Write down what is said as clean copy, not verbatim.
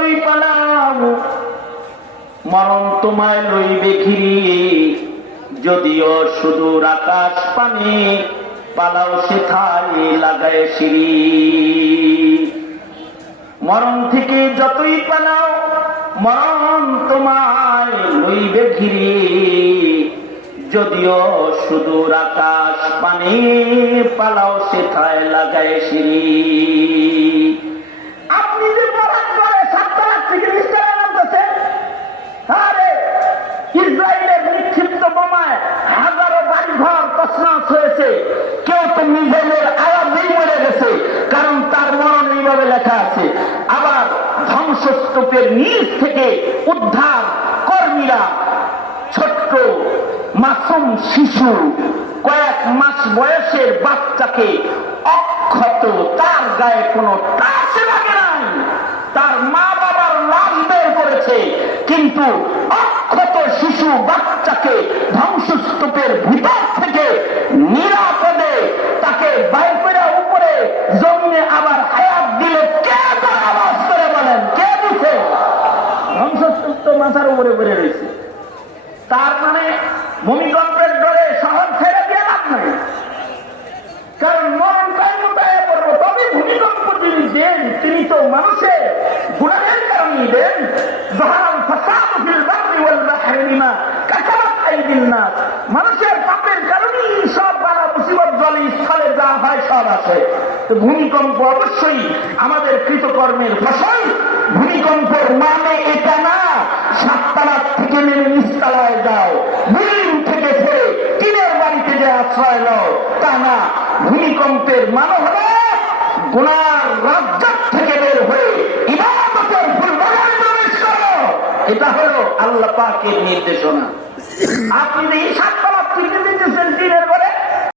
যতই পালাও মরণ তোমায় লইবে ঘিরিয়ে, যদিও সুদূর আকাশ পানে পালাও সেথায় লাগায় সিঁড়ি। মরণ থেকে যতই পালাও মরণ তোমায় লইবে ঘিরিয়ে, যদিও সুদূর আকাশ পানে পালাও সেথায় লাগায় সিঁড়ি। আপনি যে বরাদ করে 7 লাখ থেকে নিশ্চয় নামতেছেন, আরে ইসরায়েলের নিক্ষিপ্ত বোমায় হাজারো বাড়িঘর তছনছ হয়েছে, কেউ তো মিসাইলের আওয়াজেই মরে গেছে, কারণ তার মরণ এইভাবে লেখা আছে। আবার ধ্বংসস্তূপের নিচ থেকে উদ্ধার কর্মীরা ছোট্ট মাসুম শিশু, কয়েক মাস বয়সের বাচ্চাকে অক্ষত, তার গায়ে কোনো টাচ লাগে নাই, তার মা বাবার লাশ বের করেছে, কিন্তু অক্ষত শিশু বাচ্চাকে ধ্বংসস্তূপের ভিতর থেকে নিরাপদে তাকে বাইর করে উপরে জমিনে আবার হায়াত দিলে কে আওয়াজ করে বলেন, কে দিছে? ধ্বংসস্তূপ তো মাথার উপরে পড়ে রয়েছে। তার মানে ভূমিকম্পের ডরে শহর ছেড়ে দিয়ে লাভ নাই, কারণ মরণ কায়মতায় পড়বো। তবে ভূমিকম্প যিনি দেন তিনি তো মানুষের গুনাহের কারণেই দেন। মানুষের পাপের কারণেই সব বালা মুসিবত জলে স্থলে যা হয় সব আছে। তো ভূমিকম্প অবশ্যই আমাদের কৃতকর্মের ফসল। ভূমিকম্পের মানে এটা না 7 তলা থেকে নেমে নিচতলায় যাও, বিল্ডিং থেকে ছেড়ে টিনের বাড়িতে যে আশ্রয় নাও, তা না। ভূমিকম্পের মানে হল গুনার রাজ্য থেকে বের হয়ে ইবাদতের ফুলবাগানে প্রবেশ করো। এটা হলো আল্লাহ পাকের নির্দেশনা। আপনি এই 7 তলা থেকে